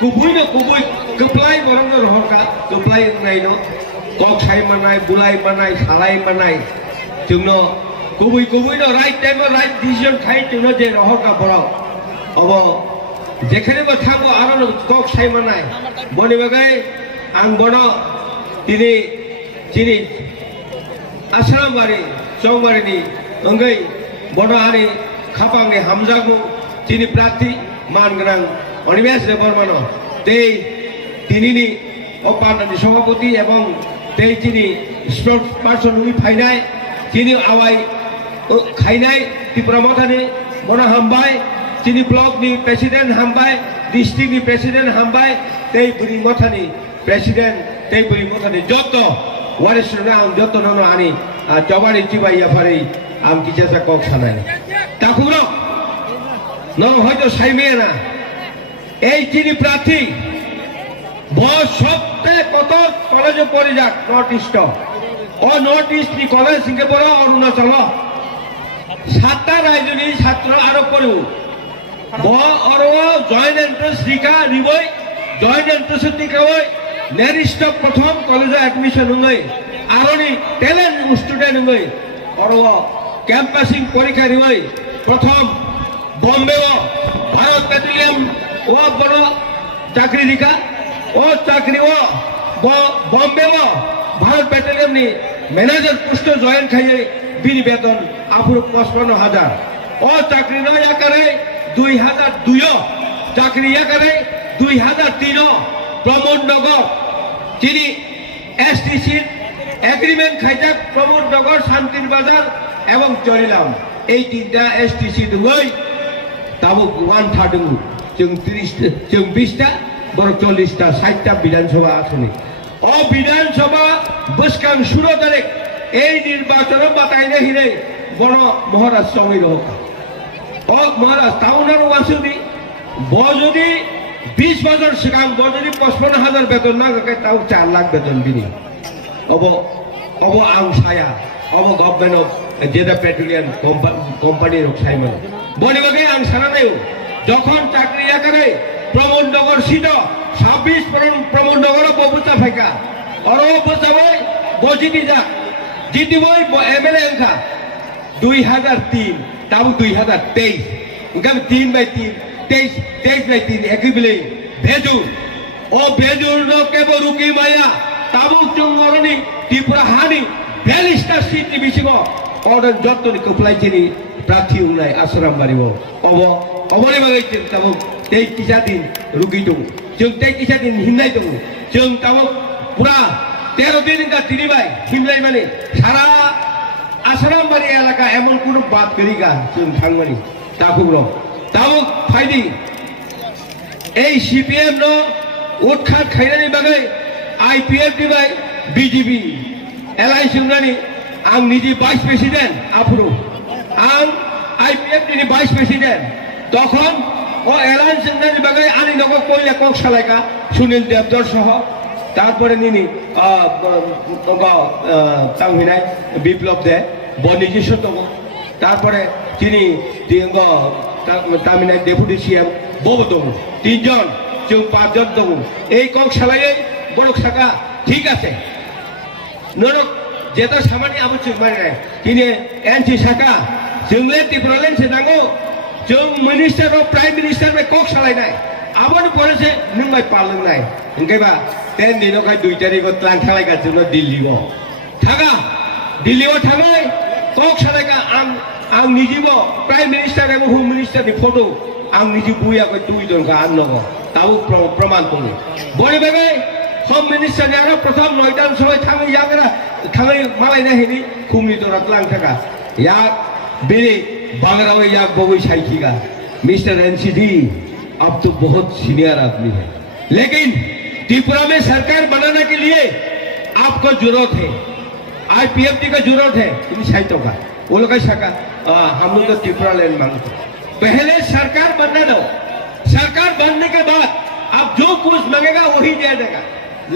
Kubui no kubui keplai orang no rohka keplai nai no kok sai manai bulai manai salai manai jungno kubui no right time right decision khai jungno je rohka borao abo যেখানে বা থাকবো আরো cock সাই মানাই বনি বাগাই আং বড় তিনি চিনি আসাম বাড়ি চৌবাড়িনি অঙ্গই বড় হারি খাপাংনি হামজাগু তিনি প্রার্থী মানগ্রাং অনিমেষ বর্মন তেই তিনিনি অপানি সভাপতি এবং তেই তিনি স্পোর্টস পার্সন উনি ফাইনাই তিনি আওয়াই খাইনাই ত্রিপুরা মথানি বড় হামবাই তিনি ব্লক ni প্রেসিডেন্ট হামবাই ডিস্ট্রিক্ট ni প্রেসিডেন্ট হামবাই তেই বুড়ি মথানি প্রেসিডেন্ট তেই বুড়ি মথানি যত ওয়ারিসনা যত নন আনি জবানি চিবাইয়া ফারি আম কিছেসা কক সানাই তাকুনো নন হয়তো সাইমে না এই যিনি প্রার্থী বয়স সবচেয়ে কত কলেজে পড়ে যাক নর্থ ইস্ট ও নর্থ ইস্ট নি কলেজ সিংহে বড় অরুণাচল 7টা রাজ্যনি ছাত্র আরোপ করব জয়েন্ট এন্ট্রান্স রিকা রিবই জয়েন্ট এন্ট্রান্স টিকাবই নেরিস্ট প্রথম কলেজে অ্যাডমিশন হই আরনি ট্যালেন্ট স্টুডেন্ট হই অরো ক্যাম্পাসিং পরীক্ষা রিবই প্রথম বম্বে ভারত পেট্রোলিয়াম ও বড় চাকরি রিকা ও চাকরি ও বম্বে ভারত পেট্রোলিয়াম নি ম্যানেজার পোস্ট জয়েন খাইয়ে বিনি বেতন আপুর 55,000 ও চাকরি নয় আকারে 2002 চাকরি আকারে 2003 প্রমোদ নগর যিনি এসটিসির এগ্রিমেন্ট খাইতা প্রমোদ নগর শান্তির বাজার এবং চরিলাম এই তিনটা এসটিসি দুই তাবো 1/3 जों 30 जों 20টা বড় 40টা 60টা বিধানসভা আসনে ও বিধানসভা বসকাং 16 তারিখ এই নির্বাচন বাতাইনে হিরে বড় মহারাজ সঙ্গে রহ ও মহারাজ টাউনার ওয়াসুদি যদি 20 বছর সিগাং যদি 55,000 বেতন না গাকে তাও 4 লাখ বেতন বিনি অব আং সায়া অব গভর্নমেন্ট যেটা পেট্রোলিয়াম কোম্পানি রক্ষাইমান বনি বাগে আং সারা দেও যখন চাকরি আকারে প্রমোদ নগর seat 26 Pramod Nagar ববুতা Faika or বসাবে বজিটি যা জিতি বই এমএলএ এনকা 2003 তাও 2023 ইনকাম 3/3 23/3 একই বিলে ভেজু ও ভেজুর ন কেব রুকি মায়া তাবুক জঙ্গলনি ত্রিপুরা হানি 42টা সিট বিছিব অর্ডার যতনি কপ্লাইছিনি প্রার্থী উনাই আশ্রম বাড়িব অবরে বাগাইছেন তাবুক তেই কিসা দিন রুগী দং जों তেই কিসা দিন হিমলাই দং जों তাবুক পুরা 13 দিন কা তিনিবাই হিমলাই মানে সারা আশ্রম বাড়ি এলাকা এমন কোন বাদ গরিগা जों থাংমানি তাকুর তাবুক ফাইদি এই সিপিএম ন উৎখাত খাইনানি বাগাই আইপিএফ দিবাই বিজেপি এলআই সুংরানি आं निजी वाइस प्रेसिडेंट आफुरु आं आईपीएफ नि वाइस प्रेसिडेंट तখন ও এলান সেন্টারের বাগাই আনি নগর কইলা কক সালাইকা সুনীল দেবদর সহ তারপরে নিনি তাংহিনাই বিপ্লব দে বনিজিস তব তারপরে তিনি তামিনাই ডেপুটি সিএম বব দং তিনজন जों 5 জন দং এই কক সালাই বড় শাখা ঠিক আছে নরক যেটা সামান্য আবশ্যক মানে তিনি এনসি শাখা जोंले ত্রিপুরালেন সেনাঙ্গো जों मिनिस्टार और प्राइम मिनिस्टार में कक सालायनाय आबाद परेसे नों बाय पालंनाय ओंखायबा 10 दिनाव खाय 2 तारिखआव प्लान खालायगासिनो दिल्लीआव थागा दिल्लीआव थांनाय कक सालायगा आं निजिबो प्राइम मिनिस्टार एबं होम मिनिस्टार नि फटो आं निजि बुयाखै 2 जनखा आननगो ताबो प्रमाण दङ बरे बागै होम मिनिस्टार नि आरो प्रथम नयदान सबाय थाङै यागरा थाङै मालायना हेनि खुमनि दरा प्लान थागा या बेरे बागरावे या बोई साइकिगा मिस्टर एनसीडी अब तो बहुत सीनियर आदमी है लेकिन त्रिपुरा में सरकार बनाने के लिए आपको जरूरत है आईपीएफटी का जरूरत है इन साइटों का वो लोग का हम लोग तो त्रिपुरा लैंड मांगते पहले सरकार बनने दो सरकार बनने के बाद आप जो कुछ मांगेगा वही दिया जाएगा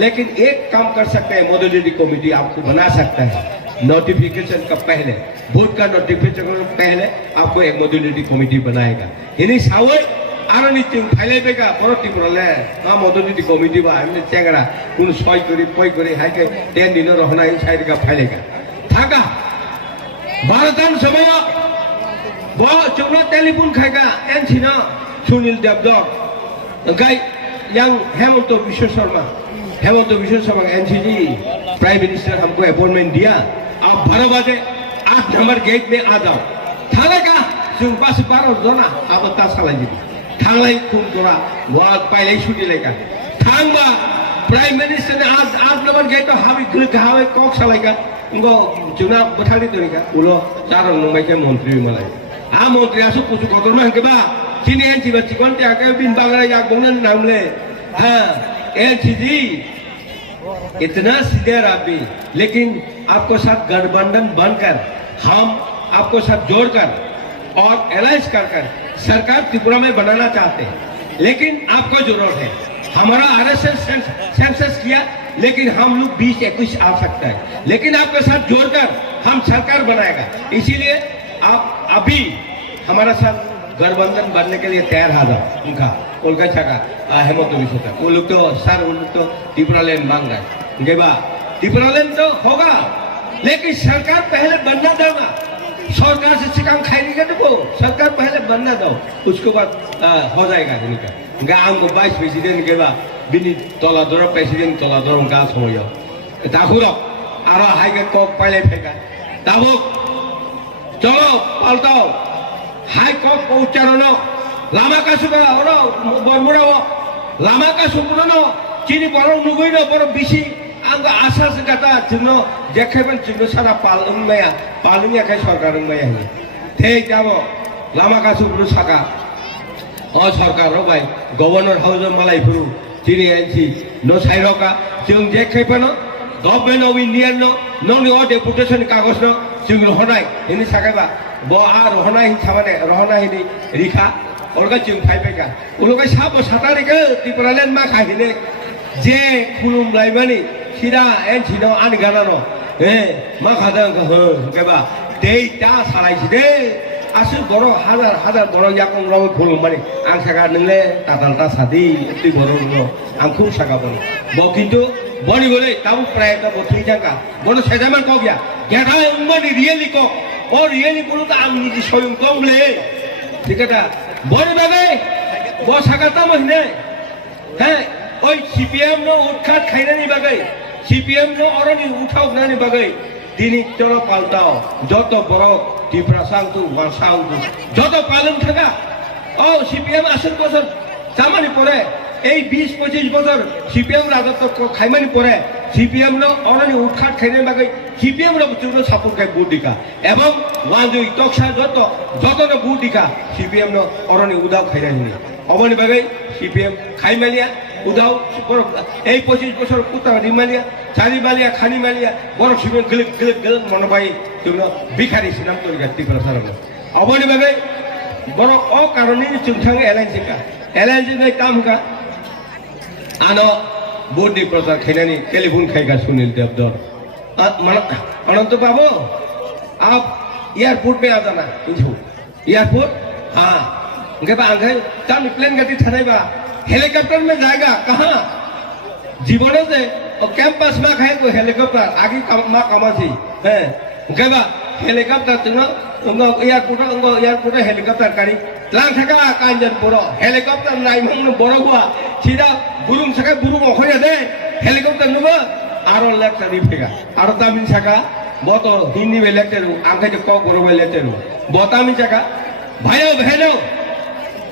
लेकिन एक काम कर सकते हैं मॉड्यूलरिटी कमेटी आपको बना सकता है नोटिफिकेशन का पहले वोट का नोटिफिकेशन पहले आपको एक मॉड्यूलरिटी कमेटी बनाएगा इन्हीं सावय आरनि जों फायलायबायगा बर' टिपुराले मा मददनि कमिटि बा एमने चेंगरा कुन सय करि पय करि हायके 10 दिन रहना साइडगा फायलायगा थागा भारतन समय ब जोंना टेलिफोन खायगा एनसिना सुनील देवधर ओंखाय yang Hemanto Biswa Sharma एनसीजी प्राइम मिनिस्टर हमको अपॉइंटमेंट दिया आप 12 बजे 8 नंबर गेट में आ जाओ थाने का जों बस 12 जना अब ता सालायदि थांलाय खुन तोरा वाद पाइलाय छुटि लेका थांबा प्राइम मिनिस्टर ने आज 8 नंबर गेट तो हाबि ग्लक हाबि कक सालायगा इंगो जोंना बथालि तरिका उलो चारन नंबाय के मंत्री मलाई आ मंत्री आसु कुछु गदरमा हंकेबा चिनी एनसी बच्ची कोनते आके बिन बांगरा याक बंगन नामले हां एनसीजी इतना सीधे आदमी लेकिन आपको साथ गठबंधन बनकर हम आपको साथ जोड़कर और एलायंस कर सरकार त्रिपुरा में बनाना चाहते हैं लेकिन आपको जरूरत है हमारा आरएसएस सेंसस किया लेकिन हम लोग 20-21 आ सकता है लेकिन आपके साथ जोड़कर हम सरकार बनाएगा इसीलिए आप अभी हमारा साथ गठबंधन बनने के लिए तैयार आ जाओ उनका कोलकाता का हेमंत बिश्व का वो लोग तो सर उन लोग तो त्रिपुरा लैंड मांग रहे उनके बाद त्रिपुरा लैंड तो होगा लेकिन सरकार पहले बनना दो ना सरकार से काम खाएगा तो सरकार पहले बनना दो उसके बाद हो जाएगा उनका गाँव को 22 प्रेसिडेंट के बाद बिनी तलादर प्रेसिडेंट तलादर उनका समय दाखुरो आरो हाई के कॉक पहले फेंका दाबो चलो पाल्टाओ हाई कॉक को उच्चारण लामा का सुबह और बरमुड़ा लामा का सुबह चीनी बरं नुगैनो बर बिसी आंग आशा से कथा जोंनो जेखेबन जोंनो सारा पालुंया खाय सरकार उंगाया है थे जाबो लामा का सुबह साका सरकार रोबाय गवर्नर हाउस मालायफोरु चीनी एनसी नो साइरोका जों जेखेबन गवर्नमेंट ऑफ इंडिया नो डेपुटेशन कागज नो जों रहनाय इनि साकायबा ब आ रहनाय हिसाबाने रहनाय रिखा और जों फायबायगा उलुगा साबो सातारिखो त्रिपुरा लैंड मा खाहिने जे खुलुम लाइबानि सिदा एनसिनो आनगानानो मा खादों हो केबा देटा सालायसि दे आसु बर' हाजार बर' याकं राव खुलुमबानि आं सागा नोंले तातालता सादि ति बर' नो आंखौ सागाबो ब किन्तु बनि बोले ताबु प्राय त बथै जागा बन सेजामान क गया गेथा उमनि रियली क ओ रियली बोलो त आं निजि स्वयं कमले ठिकटा बनि बागे ब सागाता महिने हे ओइ सीपीएम नो उठखात खाइनानि बागे सीपीएम नो अरनि उठावनानि बागे दिनै चलो पाल्टाओ जत बर' त्रिपुरा सांतु वासांतु जत पालन थाका ओ सीपीएम आसन बছর जामानि परे এই 20-25 বছর सीपीएम राजत्व खाइमानि परे सीपीएम नो अरनि उठखात खाइनानि बागे सीपीएम नो जोंनो सापोर्ट खाय बुदिका एवं वानजुइ तक्सा जतनो बुदिका सीपीएम नो अरनि उदाव खाइनानि अबनि बागे सीपीएम खाइमालिया उदाव এই 25 বছর কুতা রিমালিয়া চারিমালিয়া খানিমালিয়া বড় সিমেন গলক মনবাই जोंनो बिखारि सिनाम तरिका त्रिपुरा साराव अबनि बागे बड़ अकारणी जोंथां एलायन्स नै तामगा आनो बोर्डनि प्रचार खाइनानि टेलिफोन खाइगा सुनील देवधर अनंत बाबू आप एयरपोर्ट में आ जाना एयरपोर्ट हाँ उनके बाद आगे प्लेन गाड़ी थाने बा हेलीकॉप्टर में जाएगा कहाँ जीवनों से कैंपस में खाए को हेलीकॉप्टर आगे मा कामासी है उनके बाद हेलीकॉप्टर तुम उनको एयरपोर्ट हेलीकॉप्टर गाड़ी लांग थाका कांजन पुरो हेलीकॉप्टर नाइमंग बड़ हुआ सीधा बुरुम सका बुरुम अखया दे हेलीकॉप्टर नुबो आरो लेक्चर फेगा आरो तामिन सका बतो हिंदी में लेक्चर आंखे जो को बरो में लेक्चर बतामिन सका भाइयों बहनों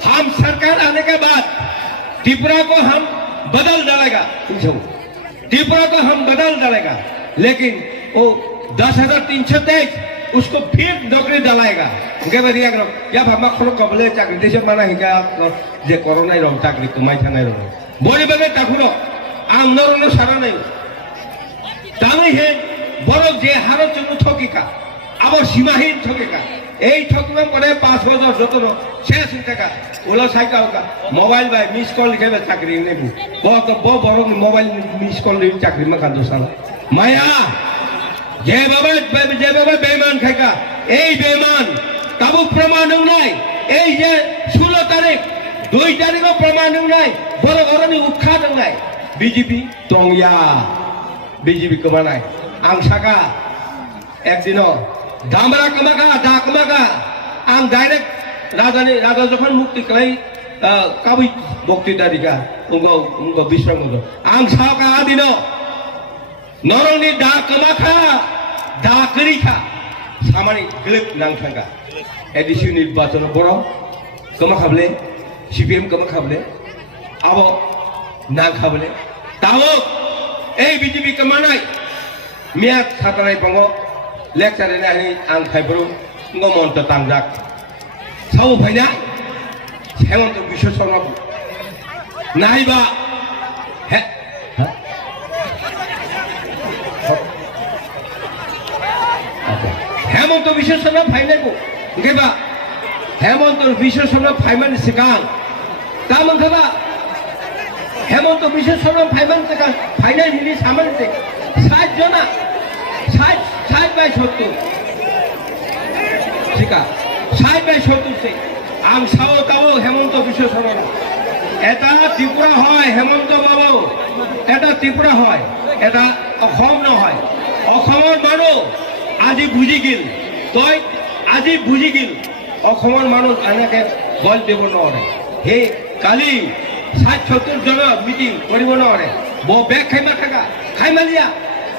हम सरकार आने के बाद त्रिपुरा को हम बदल डालेगा त्रिपुरा को हम बदल डालेगा लेकिन वो 10,323 उसको फिर नौकरी डालेगा उनके बाद या भामा खरो कबले चाकरी देशे माना हिगा जे कोरोना रो चाकरी कमाई थानाय रो बने बने ताखुरो आं नरनो सारा नै दामी हे बरो जे हारो जनु ठकिका आबर सीमाहीन ठकिका এই ঠকবা পরে 5,000 যতনো শেষ টাকা ওলা সাইকালকা মোবাইল বাই মিস কল লিখে চাকরি নেবু বড় মোবাইল মিস কল লিখে চাকরি মা কান্দো সালা মায়া যে বাবা বেঈমান খাইকা এই বেঈমান তাবু প্রমাণ নাই এই যে 16 তারিখ दुईटानिबो प्रमाण नंनाय बर' अरनि उखा नंनाय बीजेपी दंया बीजेपी कमानाय आं साका एकदिन दामरा कमाका दा कमाका आं डाइरेक्ट राजा जखन मुक्ति खालाय काबुइ बक्तृता दिखा उनको विश्राम आं साका आदिन नरंनि दा कमाखा दा करिखा सामानि ग्लोब नांथांगा एडिसि निर्वाचन बर' कमा खाबले CPM कमा खाबले आबो नां खाबले तावो ए बीजेपी कमानाय मिया साताराय पंगो लेक्चार ने आं खायब्रु ngomong tentang dak sau phainya Hemant विश्व शर्मा नाइबा हे हेमंत विश्व शर्मा फाइनायखौ गेबा हेमंत विश्व शर्मा फाइमान सिगां तामोनथाबा हेमंत विश्व शर्मा फाइमान सिगां फाइनायनि सामानसे 60 जना 60 बाय 70 सिका 60 बाय 70 से आं साओ ताओ हेमंत विश्व शर्मा এটা ত্রিপুরা হয় হেমন্ত বাবু এটা ত্রিপুরা হয় এটা অসম নহয় অসমৰ মানুহ আজি বুজি গিল তই আজি বুজি গিল অসমৰ মানুহ এনেকে বল দিব নোৱাৰে হে কালি 60-70 জন মিটিং কৰিব নোৱাৰে ব বেক খাইমা থাকা খাইমালিয়া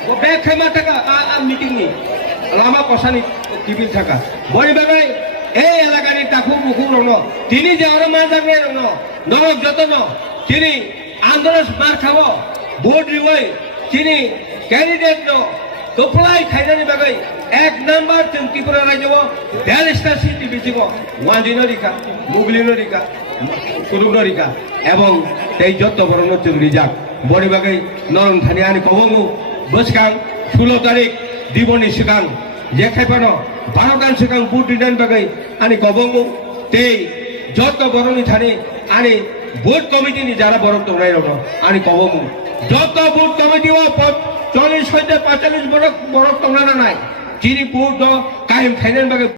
ব বেক খাইমা থাকা মিটিং নি লামা কসানি টিভিল থাকা বড়ি বেগাই এই এলাকানি তাকু মুখু রং তিনি যে আর মাজাগে রং নরক যতন তিনি আন্দোলন মার খাব ভোট দিবই তিনি ক্যান্ডিডেট কপলাই খাইনানি বাগৈ এক নাম্বার जों ত্রিপুরা রাজ্য 42টা সিট বিচিব ওয়ানজিনরিকা মুগলিনরিকা কুরুনরিকা এবং এই যত বড় নতুন রিজাক বড়ি বাগৈ নরম থানি আনি কবঙ্গু বসকাং 16 তারিখ দিবনি সিগাং যে খাইপানো 12 দান সিগাং ভোট দিনান বাগৈ আনি কবঙ্গু তেই যত বড়নি থানি আনি ভোট কমিটি নি যারা বড় তোরাই রনো আনি কবঙ্গু যত ভোট কমিটি ও 40 হইতে 45 বড় তোরা নাই যিনি ভোট কায়েম খাইনান বাগৈ